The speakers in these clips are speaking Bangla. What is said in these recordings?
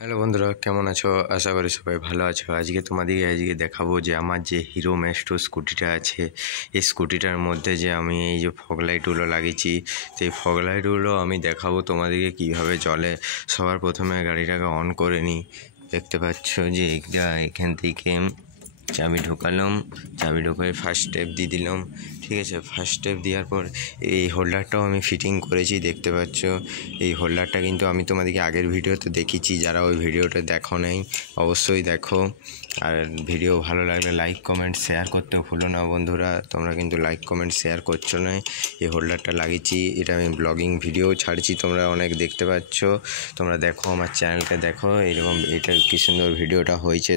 হ্যালো বন্ধুরা, কেমন আছো? আশা করি সবাই ভালো আছো। আজকে দেখাবো যে আমার যে হিরো ম্যাস্ট্রো স্কুটিটা আছে, এই স্কুটিটার মধ্যে যে আমি এই যে ফগ লাইটগুলো লাগিয়েছি, সেই ফগ লাইটগুলো আমি দেখাবো তোমাদেরকে কীভাবে চলে। সবার প্রথমে গাড়িটাকে অন করে নিই। দেখতে পাচ্ছ যে এখান থেকে চাবি ঢোকালাম, চাবি ঢোকায় ফার্স্ট স্টেপ দিয়ে দিলাম। ঠিক আছে, ফার্স্ট স্টেপ দেওয়ার পর এই হোল্ডারটাও আমি ফিটিং করেছি। দেখতে পাচ্ছ এই হোল্ডারটা কিন্তু আমি তোমাদেরকে আগের ভিডিওতে দেখিয়েছি। যারা ওই ভিডিওটা দেখো নাই অবশ্যই দেখো। আর ভিডিও ভালো লাগলে লাইক কমেন্ট শেয়ার করতেও ভুলো না বন্ধুরা। তোমরা কিন্তু লাইক কমেন্ট শেয়ার করছো না। এই হোল্ডারটা লাগিয়েছি, এটা আমি ব্লগিং ভিডিও ছাড়ছি, তোমরা অনেক দেখতে পাচ্ছ। তোমরা দেখো, আমার চ্যানেলটা দেখো, এইরকম এটা কি সুন্দর ভিডিওটা হয়েছে।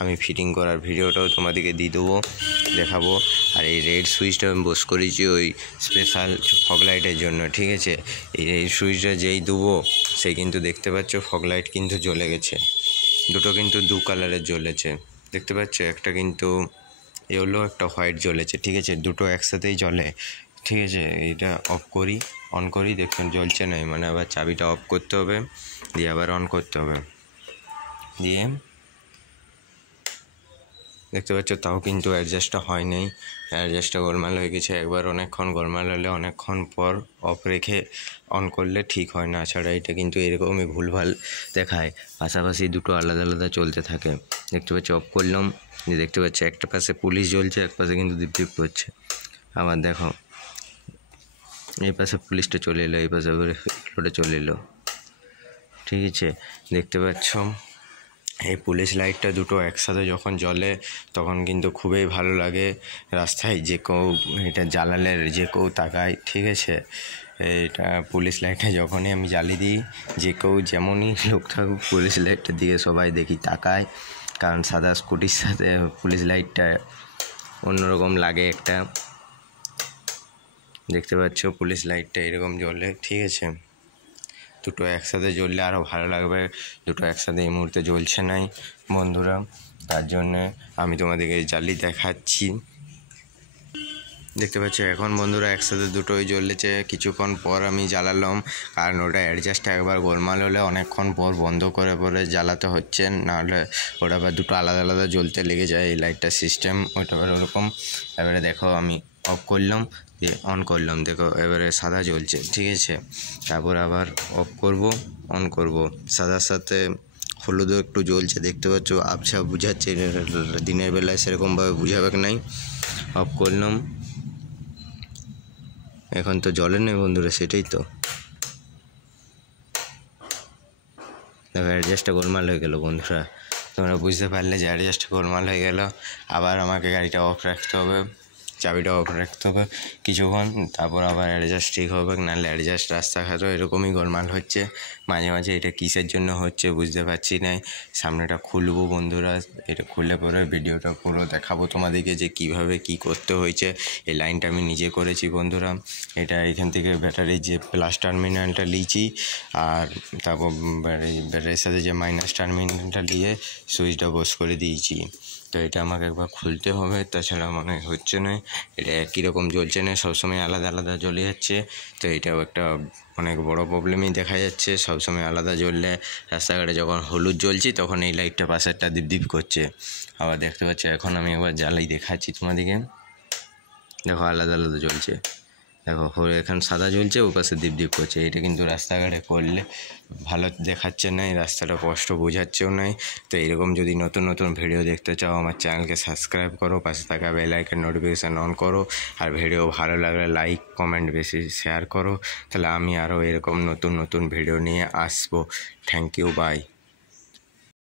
আমি ফিটিং করার ভিডিওটাও তোমাদেরকে দিয়ে দেবো, দেখাবো। আর এই রেড সুইচটা আমি বস করেছি ওই স্পেশাল ফগ লাইটের জন্য। ঠিক আছে, এই রেড সুইচটা যেই দেবো সে কিন্তু দেখতে পাচ্ছ ফগ লাইট কিন্তু জ্বলে গেছে। দুটো কিন্তু দু কালারের জ্বলেছে, দেখতে পাচ্ছ। একটা কিন্তু ইয়েলো, একটা হোয়াইট জ্বলেছে। ঠিক আছে, দুটো একসাথেই জ্বলে। ঠিক আছে, এইটা অফ করি, অন করি, দেখুন জ্বলছে না। মানে আবার চাবিটা অফ করতে হবে, দিয়ে আবার অন করতে হবে, দিয়ে দেখতে পাচ্ছ তাও কিন্তু অ্যাডজাস্টটা হয় নাই। অ্যাডজাস্টটা গোলমাল হয়ে গেছে। একবার অনেকক্ষণ গোলমাল হলে অনেকক্ষণ পর অফ রেখে অন করলে ঠিক হয় না। ছাড়া এটা কিন্তু এরকমই ভুলভাল দেখায়, পাশাপাশি দুটো আলাদা আলাদা চলতে থাকে। দেখতে পাচ্ছি অফ করলাম, দেখতে পাচ্ছি একটা পাশে পুলিশ জ্বলছে, এক পাশে কিন্তু দীপ দীপ করছে। আবার দেখো এই পাশে পুলিশটা চলে এলো, এই পাশে এগুলোটা চলে এলো। ঠিক আছে, দেখতে পাচ্ছ এই পুলিশ লাইটটা দুটো একসাথে যখন জ্বলে তখন কিন্তু খুবই ভালো লাগে। রাস্তায় যে কেউ এটা জ্বালালে যে কেউ তাকায়। ঠিক আছে, এটা পুলিশ লাইটটা যখনই আমি জ্বালিয়ে দিই, যে কেউ যেমনই লোক থাকুক পুলিশ লাইটটার দিকে সবাই দেখি তাকায়। কারণ সাদা স্কুটির সাথে পুলিশ লাইটটা অন্যরকম লাগে একটা। দেখতে পাচ্ছ পুলিশ লাইটটা এরকম জ্বলে। ঠিক আছে, দুটো একসাথে জ্বললে আরও ভালো লাগবে। দুটো একসাথে এই মুহূর্তে জ্বলছে নাই বন্ধুরা, তার জন্যে আমি তোমাদেরকে জ্বালিয়ে দেখাচ্ছি। দেখতে পাচ্ছ এখন বন্ধুরা একসাথে দুটোই জ্বলেছে। কিছুক্ষণ পর আমি জ্বালালাম, কারণ ওটা অ্যাডজাস্টটা একবার গোলমাল হলে অনেকক্ষণ পর বন্ধ করে পরে জ্বালাতে হচ্ছে, নাহলে ওটা আবার দুটো আলাদা আলাদা জ্বলতে লেগে যায়। এই লাইটটার সিস্টেম ওইটা আবার ওরকম। এবারে দেখো আমি অফ করলাম, দিয়ে অন করলাম, দেখো এবারে সাদা জ্বলছে। ঠিক আছে, তারপর আবার অফ করব, অন করব, সাদার সাথে হলুদও একটু জ্বলছে। দেখতে পাচ্ছ আবছা বুঝাচ্ছে, দিনের বেলায় সেরকমভাবে বুঝাবে নাই। অফ করলাম, এখন তো জ্বলে নেই বন্ধুরা, সেটাই তো দেখো অ্যাডজাস্টটা গোলমাল হয়ে গেল বন্ধুরা। তোমরা বুঝতে পারলে যে অ্যাডজাস্টটা গোলমাল হয়ে গেল। আবার আমাকে গাড়িটা অফ রাখতে হবে, চাবিটা অফ রাখতে হবে কিছুক্ষণ, তারপর আবার অ্যাডজাস্ট ঠিক হবে। নাহলে অ্যাডজাস্ট রাস্তাঘাটও এরকমই গোলমাল হচ্ছে মাঝে মাঝে। এটা কিসের জন্য হচ্ছে বুঝতে পারছি না। সামনেটা খুলবো বন্ধুরা, এটা খুলে পরে ভিডিওটা পুরো দেখাবো তোমাদেরকে যে কিভাবে কি করতে হয়েছে। এই লাইনটা আমি নিজে করেছি বন্ধুরা। এটা এখান থেকে ব্যাটারির যে প্লাস টার্মিনালটা নিয়েছি, আর তারপর ব্যাটারির সাথে যে মাইনাস টার্মিনালটা নিয়ে সুইচটা বস করে দিয়েছি। তো এটা আমাকে একবার খুলতে হবে, তাছাড়া মনে হচ্ছে না। এটা একই রকম জ্বলছে না, সবসময় আলাদা আলাদা জ্বলে যাচ্ছে। তো এটাও একটা অনেক বড় প্রবলেমই দেখা যাচ্ছে। সবসময় আলাদা জ্বললে, রাস্তাঘাটে যখন হলুদ জ্বলছি তখন এই লাইটটা পাশেরটা দীপ দীপ করছে। আবার দেখতে পাচ্ছি এখন আমি একবার জ্বালাই দেখাচ্ছি তোমাদেরকে, দেখো আলাদা আলাদা জ্বলছে। দেখো এখন সাদা জ্বলছে, ও পাশে দীপ দীপ করছে। এটা কিন্তু রাস্তাঘাটে করলে ভালো দেখাচ্ছে না, রাস্তাটা স্পষ্ট বোঝাচ্ছেও নাই। তো এরকম যদি নতুন নতুন ভিডিও দেখতে চাও আমার চ্যানেলকে সাবস্ক্রাইব করো, পাশে থাকা বেল আইকন নোটিফিকেশান অন করো। আর ভিডিও ভালো লাগলে লাইক কমেন্ট বেশি শেয়ার করো, তাহলে আমি আরও এরকম নতুন নতুন ভিডিও নিয়ে আসবো। Thank you, by.